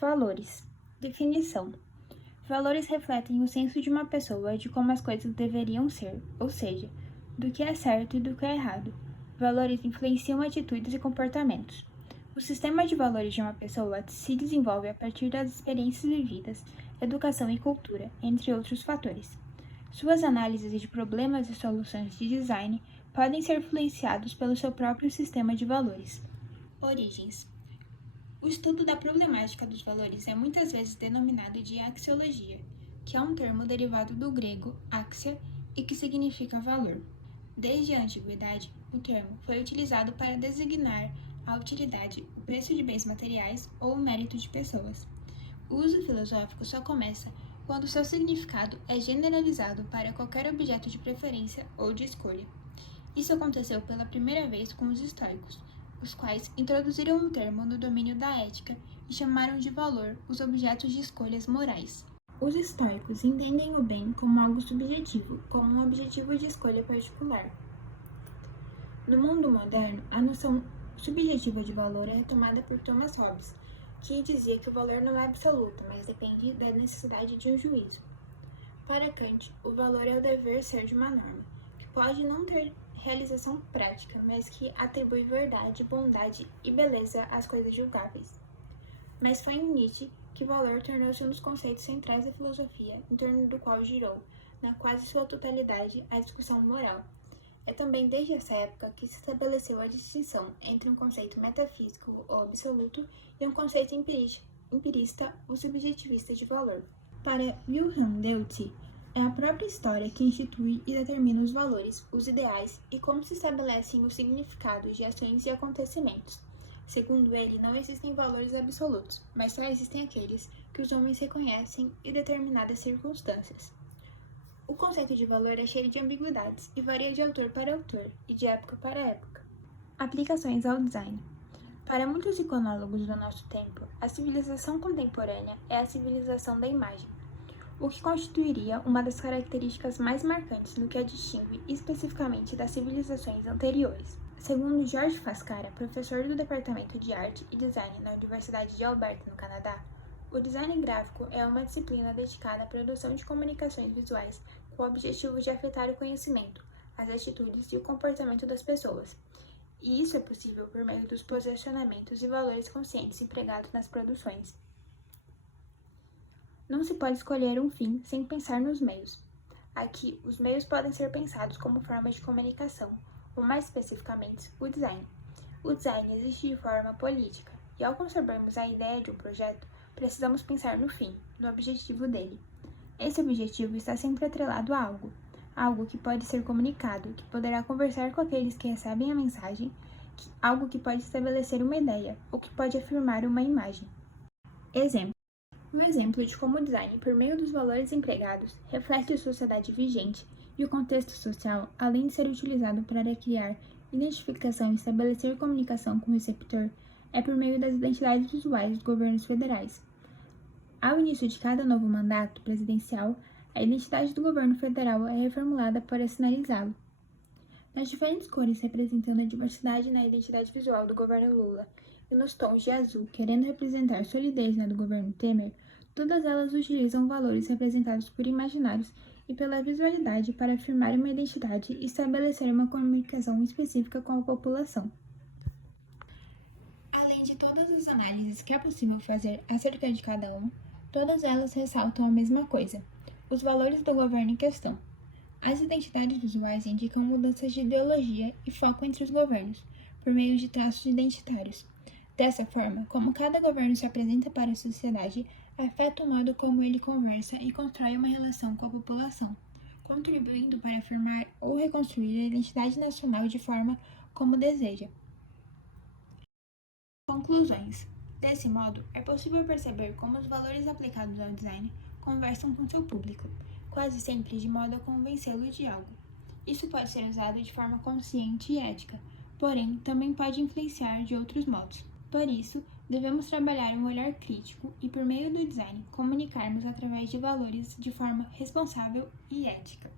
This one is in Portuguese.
Valores. Definição. Valores refletem o senso de uma pessoa de como as coisas deveriam ser, ou seja, do que é certo e do que é errado. Valores influenciam atitudes e comportamentos. O sistema de valores de uma pessoa se desenvolve a partir das experiências vividas, educação e cultura, entre outros fatores. Suas análises de problemas e soluções de design podem ser influenciados pelo seu próprio sistema de valores. Origens. O estudo da problemática dos valores é muitas vezes denominado de axiologia, que é um termo derivado do grego axia e que significa valor. Desde a antiguidade, o termo foi utilizado para designar a utilidade, o preço de bens materiais ou o mérito de pessoas. O uso filosófico só começa quando seu significado é generalizado para qualquer objeto de preferência ou de escolha. Isso aconteceu pela primeira vez com os estoicos, os quais introduziram o termo no domínio da ética e chamaram de valor os objetos de escolhas morais. Os estoicos entendem o bem como algo subjetivo, como um objetivo de escolha particular. No mundo moderno, a noção subjetiva de valor é retomada por Thomas Hobbes, que dizia que o valor não é absoluto, mas depende da necessidade de um juízo. Para Kant, o valor é o dever ser de uma norma, que pode não ter realização prática, mas que atribui verdade, bondade e beleza às coisas julgáveis. Mas foi em Nietzsche que o valor tornou-se um dos conceitos centrais da filosofia, em torno do qual girou, na quase sua totalidade, a discussão moral. É também desde essa época que se estabeleceu a distinção entre um conceito metafísico ou absoluto e um conceito empirista ou subjetivista de valor. Para Wilhelm Deutsch, é a própria história que institui e determina os valores, os ideais e como se estabelecem os significados de ações e acontecimentos. Segundo ele, não existem valores absolutos, mas só existem aqueles que os homens reconhecem em determinadas circunstâncias. O conceito de valor é cheio de ambiguidades e varia de autor para autor e de época para época. Aplicações ao design. Para muitos iconólogos do nosso tempo, a civilização contemporânea é a civilização da imagem, o que constituiria uma das características mais marcantes no que a distingue especificamente das civilizações anteriores. Segundo George Fascara, professor do Departamento de Arte e Design na Universidade de Alberta, no Canadá, o design gráfico é uma disciplina dedicada à produção de comunicações visuais com o objetivo de afetar o conhecimento, as atitudes e o comportamento das pessoas. E isso é possível por meio dos posicionamentos e valores conscientes empregados nas produções. Não se pode escolher um fim sem pensar nos meios. Aqui, os meios podem ser pensados como forma de comunicação, ou mais especificamente, o design. O design existe de forma política, e ao concebermos a ideia de um projeto, precisamos pensar no fim, no objetivo dele. Esse objetivo está sempre atrelado a algo que pode ser comunicado, que poderá conversar com aqueles que recebem a mensagem, algo que pode estabelecer uma ideia, ou que pode afirmar uma imagem. Exemplo. Um exemplo de como o design, por meio dos valores empregados, reflete a sociedade vigente e o contexto social, além de ser utilizado para criar identificação e estabelecer comunicação com o receptor, é por meio das identidades visuais dos governos federais. Ao início de cada novo mandato presidencial, a identidade do governo federal é reformulada para sinalizá-lo. Nas diferentes cores representando a diversidade na identidade visual do governo Lula e nos tons de azul, querendo representar solidez na do governo Temer, todas elas utilizam valores representados por imaginários e pela visualidade para afirmar uma identidade e estabelecer uma comunicação específica com a população. Além de todas as análises que é possível fazer acerca de cada um, todas elas ressaltam a mesma coisa: os valores do governo em questão. As identidades visuais indicam mudanças de ideologia e foco entre os governos, por meio de traços identitários. Dessa forma, como cada governo se apresenta para a sociedade, afeta o modo como ele conversa e constrói uma relação com a população, contribuindo para afirmar ou reconstruir a identidade nacional de forma como deseja. Conclusões. Desse modo, é possível perceber como os valores aplicados ao design conversam com seu público, quase sempre de modo a convencê-lo de algo. Isso pode ser usado de forma consciente e ética, porém também pode influenciar de outros modos. Por isso, devemos trabalhar um olhar crítico e, por meio do design, comunicarmos através de valores de forma responsável e ética.